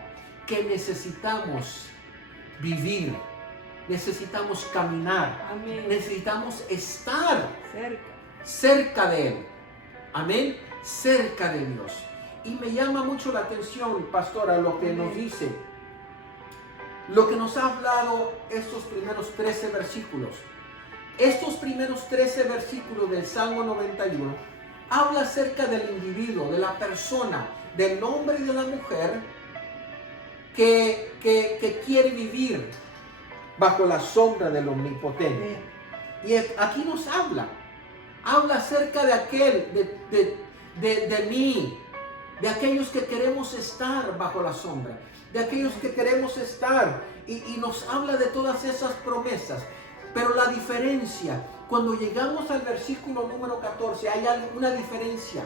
que necesitamos vivir, necesitamos caminar, Amén. necesitamos estar Cerca. cerca de Él. Amén, cerca de Dios. Y me llama mucho la atención, pastora, lo que nos dice, lo que nos ha hablado estos primeros 13 versículos. Estos primeros 13 versículos del Salmo 91 habla acerca del individuo, de la persona, del hombre y de la mujer que quiere vivir bajo la sombra del Omnipotente. Y aquí nos habla acerca de aquel, de mí, de aquellos que queremos estar bajo la sombra, de aquellos que queremos estar, y nos habla de todas esas promesas. Pero la diferencia, cuando llegamos al versículo número 14, hay una diferencia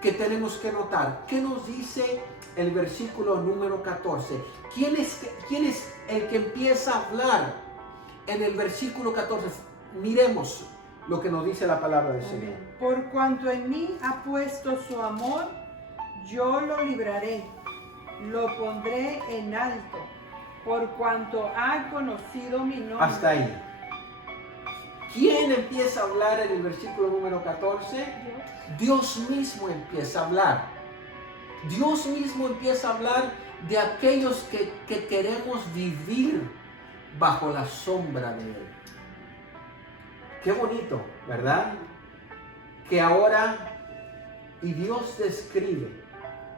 que tenemos que notar. ¿Qué nos dice el versículo número 14? ¿Quién es el que empieza a hablar en el versículo 14? Miremos lo que nos dice la palabra del Señor. Por cuanto en mí ha puesto su amor, yo lo libraré, lo pondré en alto, por cuanto ha conocido mi nombre. Hasta ahí. ¿Quién empieza a hablar en el versículo número 14? Dios mismo empieza a hablar. Dios mismo empieza a hablar de aquellos que queremos vivir bajo la sombra de Él. Qué bonito, ¿verdad? Que ahora, y Dios describe,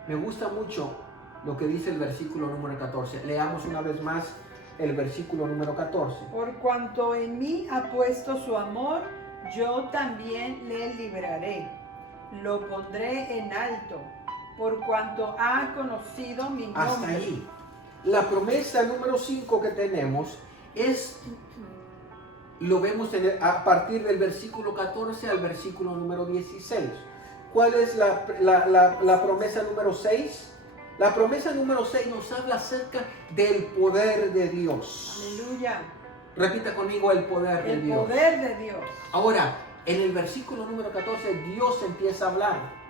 me gusta mucho lo que dice el versículo número 14. Leamos una vez más el versículo número 14. Por cuanto en mí ha puesto su amor, yo también le libraré, lo pondré en alto, por cuanto ha conocido mi nombre. Hasta ahí. La promesa número 5 que tenemos es, lo vemos a partir del versículo 14 al versículo número 16. ¿Cuál es la promesa número 6? La promesa número 6 nos habla acerca del poder de Dios. Aleluya. Repita conmigo, el poder de Dios. El poder de Dios. Ahora, en el versículo número 14, Dios empieza a hablar.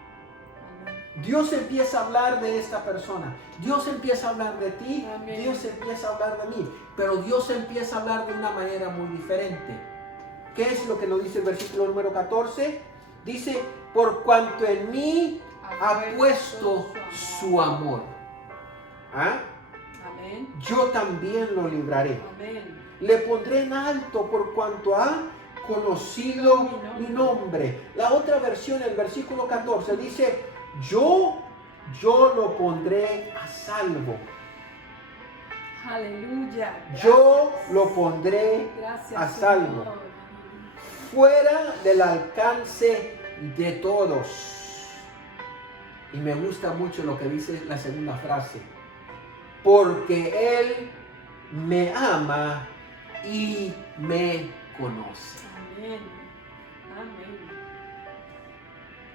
Dios empieza a hablar de esta persona. Dios empieza a hablar de ti. Amén. Dios empieza a hablar de mí. Pero Dios empieza a hablar de una manera muy diferente. ¿Qué es lo que nos dice el versículo número 14? Dice, por cuanto en mí ha puesto su amor. ¿Ah? Amén. Yo también lo libraré. Amén. Le pondré en alto por cuanto ha conocido mi nombre. La otra versión, el versículo 14, dice, yo lo pondré a salvo. Aleluya. Yo lo pondré Gracias, a salvo. Señor. Fuera del alcance de todos. Y me gusta mucho lo que dice la segunda frase. Porque Él me ama y me conoce. Amén. Amén.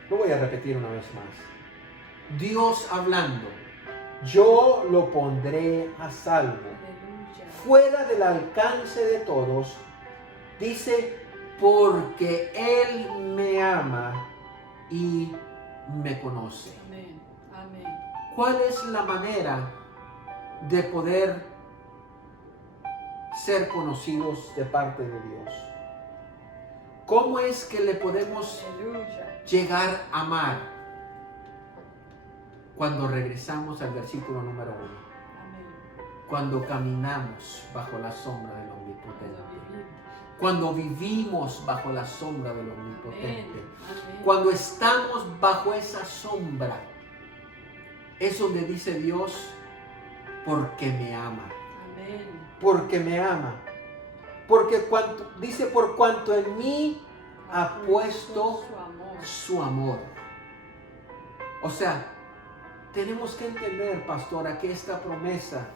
Lo voy a repetir una vez más. Dios hablando. Yo lo pondré a salvo. Aleluya. Fuera del alcance de todos. Dice, porque Él me ama y me conoce. Amén. Amén. ¿Cuál es la manera de poder ser conocidos de parte de Dios? ¿Cómo es que le podemos Aleluya. llegar a amar? Cuando regresamos al versículo número 1. Amén. Cuando caminamos bajo la sombra del Omnipotente. Amén. Cuando vivimos bajo la sombra del Omnipotente. Amén. Cuando estamos bajo esa sombra, es donde dice Dios, porque me ama. Amén. Porque me ama. Porque dice, por cuanto en mí ha puesto su amor. su amor. O sea, tenemos que entender, pastora, que esta promesa,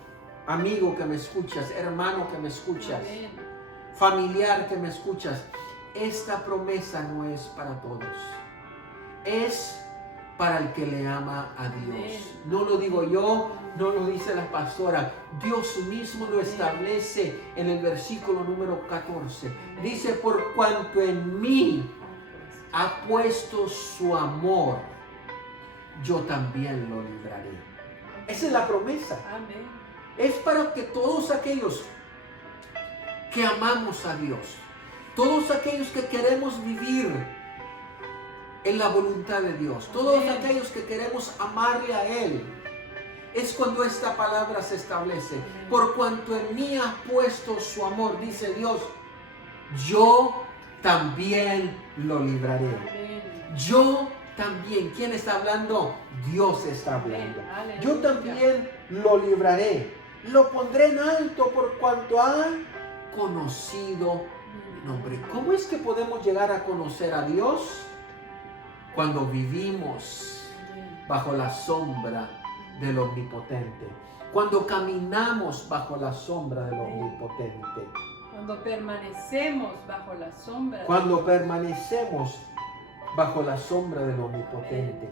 amigo que me escuchas, hermano que me escuchas, Amén. familiar que me escuchas, esta promesa no es para todos. Es para el que le ama a Dios. Amén. No lo digo yo, no lo dice la pastora. Dios mismo lo establece en el versículo número 14. Amén. Dice, por cuanto en mí ha puesto su amor, yo también lo libraré. Esa es la promesa. Amén. Es para que todos aquellos que amamos a Dios, todos aquellos que queremos vivir en la voluntad de Dios. Todos aquellos que queremos amarle a Él, es cuando esta palabra se establece. Por cuanto en mí ha puesto su amor, dice Dios, yo también lo libraré. Yo también. ¿Quién está hablando? Dios está hablando. Yo también lo libraré. Lo pondré en alto por cuanto ha conocido mi nombre. ¿Cómo es que podemos llegar a conocer a Dios? Cuando vivimos bajo la sombra del Omnipotente. Cuando caminamos bajo la sombra del Omnipotente. Cuando permanecemos bajo la sombra. Cuando permanecemos bajo la sombra del Omnipotente.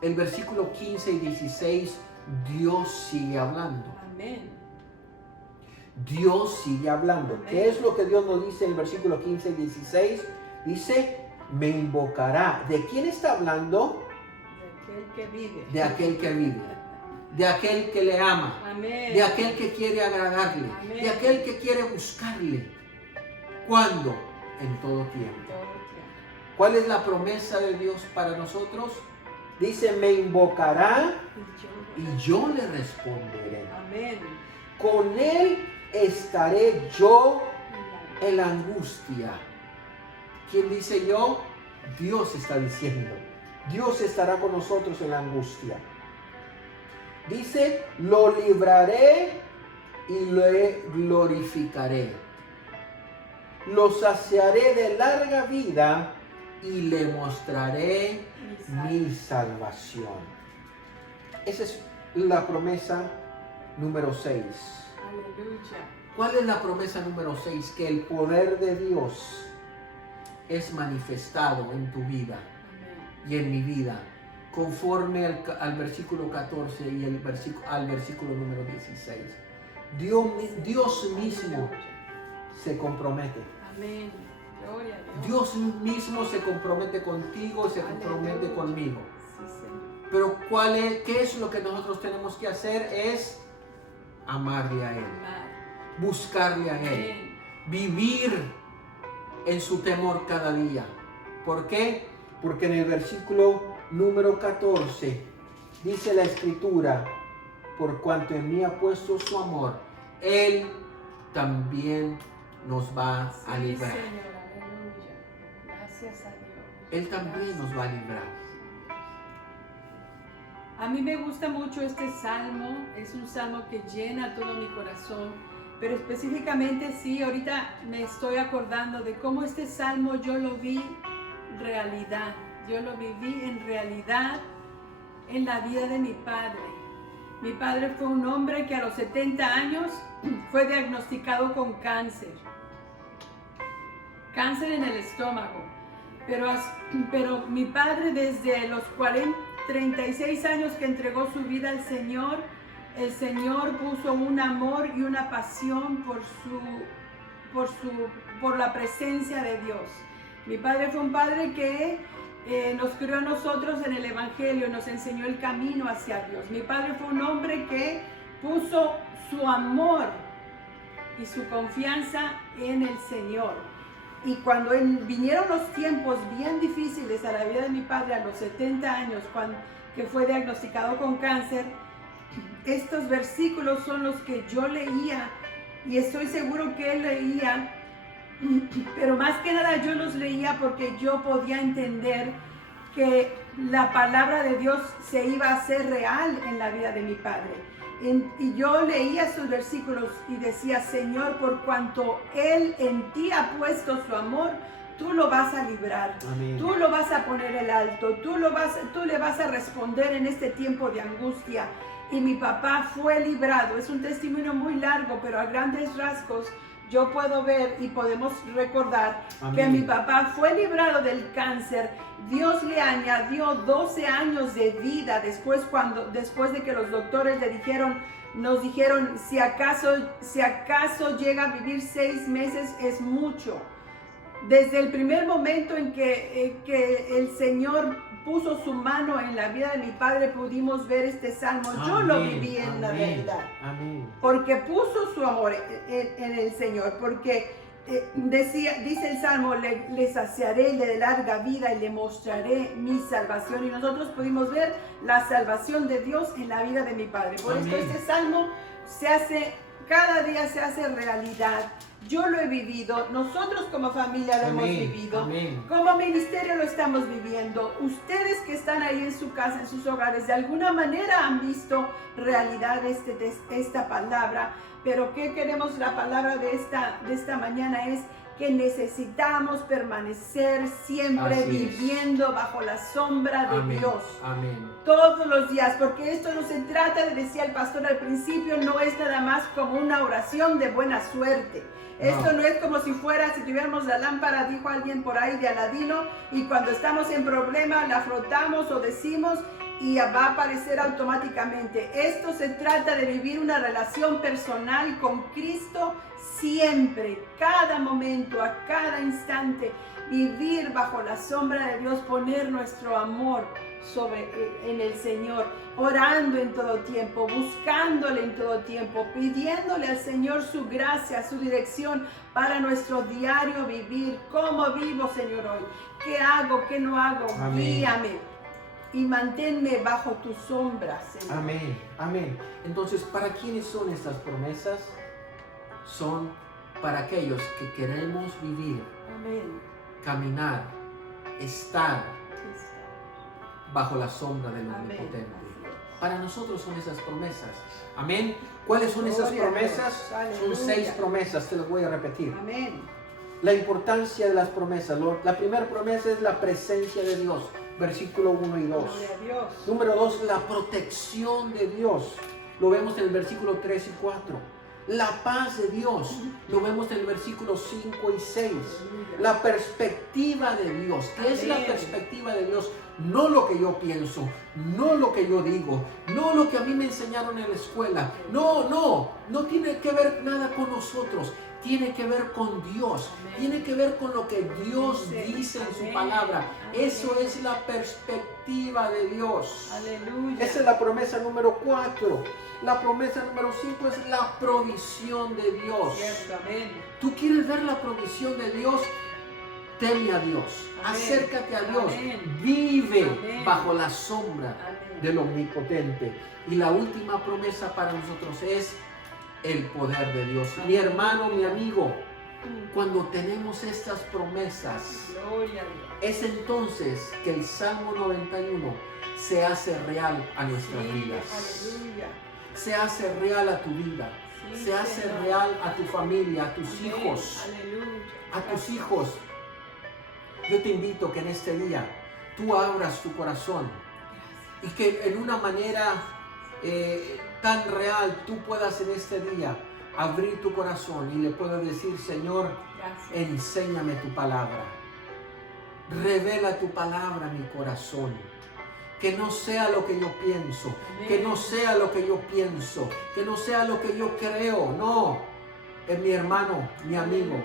El versículo 15 y 16, Dios sigue hablando. Amén. Dios sigue hablando. Amén. ¿Qué es lo que Dios nos dice en el versículo 15 y 16? Dice, me invocará. ¿De quién está hablando? De aquel que vive. De aquel que vive. De aquel que le ama. Amén. De aquel que quiere agradarle. Amén. De aquel que quiere buscarle. ¿Cuándo? En todo tiempo. ¿Cuál es la promesa de Dios para nosotros? Dice, me invocará y yo le responderé. Amén. Con él estaré yo en la angustia. ¿Quién dice yo? Dios está diciendo. Dios estará con nosotros en la angustia. Dice, lo libraré y le glorificaré. Lo saciaré de larga vida y le mostraré mi salvación. Esa es la promesa número 6. Aleluya. ¿Cuál es la promesa número 6? Que el poder de Dios es manifestado en tu vida y en mi vida, conforme al versículo 14 y al versículo número 16. Dios mismo se compromete. Amén. Gloria a Dios. Dios mismo se compromete contigo, se compromete Aleluya. conmigo. Sí, Señor. Pero ¿qué es lo que nosotros tenemos que hacer? Es amarle a Él, Amar. buscarle a Él, Amén. vivir en su temor cada día. ¿Por qué? Porque en el versículo número 14 dice la Escritura, por cuanto en mí ha puesto su amor, Él también nos va a Sí, librar. Señor, aleluya. Gracias a Dios. Él también nos va a librar. A mí me gusta mucho este salmo, es un salmo que llena todo mi corazón, pero específicamente sí, ahorita me estoy acordando de cómo este salmo yo lo vi realidad, yo lo viví en realidad en la vida de mi padre. Mi padre fue un hombre que a los 70 años fue diagnosticado con cáncer en el estómago, pero mi padre desde los 36 años que entregó su vida al Señor, el Señor puso un amor y una pasión por la presencia de Dios. Mi padre fue un padre que nos crió a nosotros en el Evangelio, nos enseñó el camino hacia Dios. Mi padre fue un hombre que puso su amor y su confianza en el Señor. Y cuando vinieron los tiempos bien difíciles a la vida de mi padre a los 70 años, que fue diagnosticado con cáncer, estos versículos son los que yo leía y estoy seguro que él leía, pero más que nada yo los leía porque yo podía entender que la palabra de Dios se iba a hacer real en la vida de mi padre. Y yo leía estos versículos y decía, Señor, por cuanto Él en ti ha puesto su amor, tú lo vas a librar. Amén. Tú lo vas a poner el alto, tú le vas a responder en este tiempo de angustia. Y mi papá fue librado. Es un testimonio muy largo, pero a grandes rasgos yo puedo ver y podemos recordar Amén. que mi papá fue librado del cáncer. Dios le añadió 12 años de vida después de que los doctores nos dijeron, si acaso llega a vivir 6 meses es mucho. Desde el primer momento en que el Señor puso su mano en la vida de mi padre, pudimos ver este salmo. Yo Amén. lo viví en la Amén. verdad. Amén. Porque puso su amor en el Señor, porque dice el Salmo, le saciaré, le de larga vida y le mostraré mi salvación. Y nosotros pudimos ver la salvación de Dios en la vida de mi padre. Por Amén. esto este Salmo cada día se hace realidad. Yo lo he vivido, nosotros como familia lo hemos Amén. vivido, Amén. como ministerio lo estamos viviendo. Ustedes que están ahí en su casa, en sus hogares, de alguna manera han visto realidad de esta palabra. Pero ¿qué queremos? La palabra de esta mañana es que necesitamos permanecer siempre Así es. viviendo bajo la sombra de Amén. Dios. Amén. Todos los días, porque esto no se trata, decía el pastor al principio, no es nada más como una oración de buena suerte. Esto no es como si tuviéramos la lámpara, dijo alguien por ahí, de Aladino, y cuando estamos en problema la frotamos o decimos y va a aparecer automáticamente. Esto se trata de vivir una relación personal con Cristo siempre, cada momento, a cada instante, vivir bajo la sombra de Dios, poner nuestro amor en el Señor, orando en todo tiempo, buscándole en todo tiempo, pidiéndole al Señor su gracia, su dirección para nuestro diario vivir. ¿Cómo vivo, Señor, hoy? ¿Qué hago? ¿Qué no hago? Amén. Guíame y manténme bajo tu sombra, Señor. Amén. Amén. Entonces, ¿para quiénes son estas promesas? Son para aquellos que queremos vivir, Amén. caminar, estar bajo la sombra del Omnipotente. Para nosotros son esas promesas. Amén. ¿Cuáles son esas Gloria a promesas? Dios. Son Aleluya. 6 promesas, te las voy a repetir. Amén. La importancia de las promesas. La primera promesa es la presencia de Dios, versículo 1 y 2. Gloria a Dios. Número 2, la protección de Dios. Lo vemos en el versículo 3 y 4. La paz de Dios. Lo vemos en el versículo 5 y 6. La perspectiva de Dios. ¿Qué es la Amén. perspectiva de Dios? No lo que yo pienso, no lo que yo digo, no lo que a mí me enseñaron en la escuela. No tiene que ver nada con nosotros. Tiene que ver con Dios. Amén. Tiene que ver con lo que Dios dice en su Amén. palabra. Amén. Eso es la perspectiva de Dios. Aleluya. Esa es la promesa número 4. La promesa número 5 es la provisión de Dios. Cierto, amén. ¿Tú quieres ver la provisión de Dios? Teme a Dios. Amén. Acércate a Dios. Amén. Vive Amén. bajo la sombra Amén. del Omnipotente. Y la última promesa para nosotros es el poder de Dios. Mi hermano, mi amigo, cuando tenemos estas promesas, Gloria a Dios. es entonces que el Salmo 91 se hace real a nuestras Sí, vidas. aleluya. Se hace real a tu vida. Sí, Se hace Señor. real a tu familia, a tus Amén. hijos. Aleluya. A tus hijos. Yo te invito que en este día tú abras tu corazón y que en una manera tan real tú puedas en este día abrir tu corazón y le puedas decir: Señor, Gracias. enséñame tu palabra. Revela tu palabra a mi corazón. Que no sea lo que yo pienso, que no sea lo que yo pienso, que no sea lo que yo creo. No, mi hermano, mi amigo,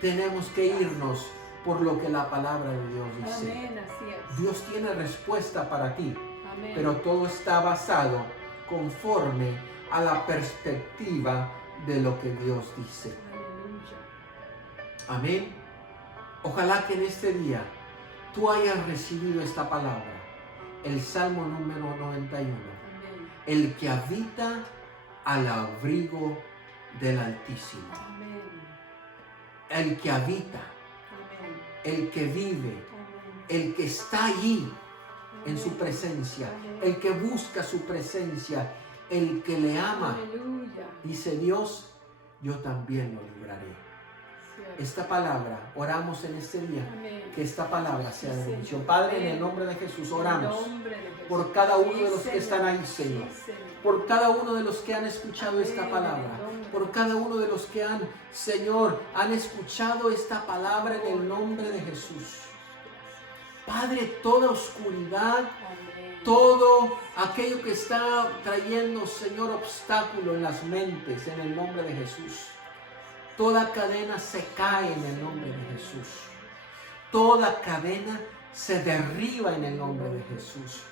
tenemos que irnos por lo que la palabra de Dios dice. Amén, así es. Dios tiene respuesta para ti, Amén. pero todo está basado conforme a la perspectiva de lo que Dios dice. Aleluya. Amén. Ojalá que en este día tú hayas recibido esta palabra. El Salmo número 91. Amén. El que habita al abrigo del Altísimo. Amén. El que habita, Amén. el que vive, Amén. el que está allí en su Amén. presencia, Amén. el que busca su presencia, el que le ama. Aleluya. Dice Dios: yo también lo libraré. Cierto. Esta palabra, oramos en este día, Amén. que esta palabra sea de Sí, bendición. Señor. Padre, en Amén. el nombre de Jesús En oramos nombre de Jesús. por cada uno de los Sí, que están ahí, Señor. Sí, Señor. Por cada uno de los que han escuchado esta Amén, palabra, en el nombre por de cada uno de los que han, Señor, han escuchado esta palabra en el nombre de Jesús. Padre, toda oscuridad, Amén. todo aquello que está trayendo, Señor, obstáculo en las mentes, en el nombre de Jesús. Toda cadena se cae en el nombre de Jesús. Toda cadena se derriba en el nombre de Jesús.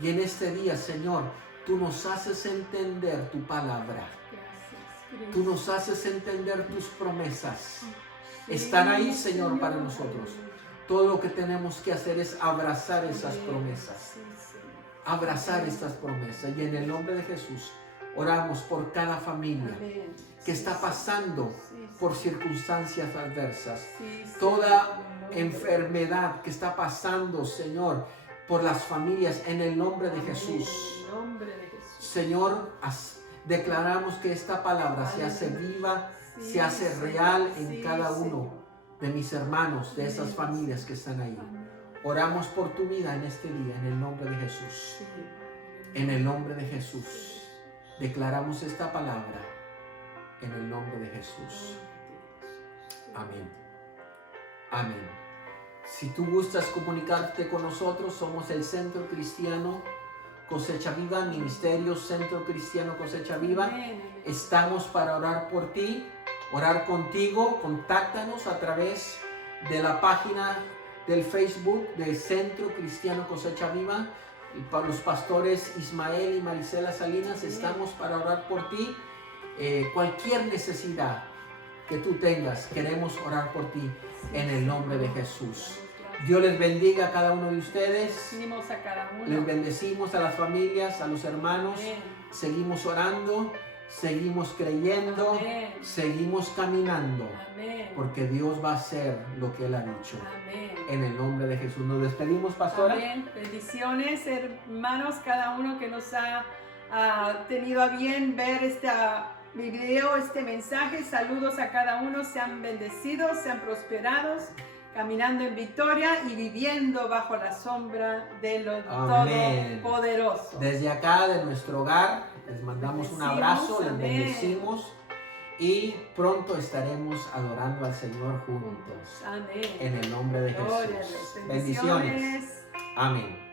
Y en este día, Señor, tú nos haces entender tu palabra. Gracias, Tú nos haces entender tus promesas. están ahí, Señor, para nosotros. Todo lo que tenemos que hacer es abrazar esas promesas. Abrazar estas promesas. Y en el nombre de Jesús oramos por cada familia que está pasando por circunstancias adversas. Toda enfermedad que está pasando, Señor, por las familias, en el nombre de Jesús. Señor, declaramos que esta palabra se hace viva, se hace real en cada uno de mis hermanos, de esas familias que están ahí. Oramos por tu vida en este día, en el nombre de Jesús. En el nombre de Jesús. Declaramos esta palabra en el nombre de Jesús. Amén. Amén. Si tú gustas comunicarte con nosotros, somos el Centro Cristiano Cosecha Viva, Ministerio Centro Cristiano Cosecha Viva. Estamos para orar por ti, orar contigo. Contáctanos a través de la página del Facebook del Centro Cristiano Cosecha Viva. Y para los pastores Ismael y Marisela Salinas, estamos para orar por ti. Cualquier necesidad que tú tengas, queremos orar por ti en el nombre de Jesús. Dios les bendiga a cada uno de ustedes. Les bendecimos a las familias, a los hermanos. Seguimos orando, seguimos creyendo, seguimos caminando, porque Dios va a hacer lo que Él ha dicho. En el nombre de Jesús. Nos despedimos, pastora. Amén. Bendiciones, hermanos, cada uno que nos ha tenido a bien ver mi video, este mensaje. Saludos a cada uno, sean bendecidos, sean prosperados, caminando en victoria y viviendo bajo la sombra de lo Todopoderoso. Desde acá, de nuestro hogar, les mandamos un abrazo, les bendecimos y pronto estaremos adorando al Señor juntos. Amén. En el nombre de Jesús. Bendiciones. Amén.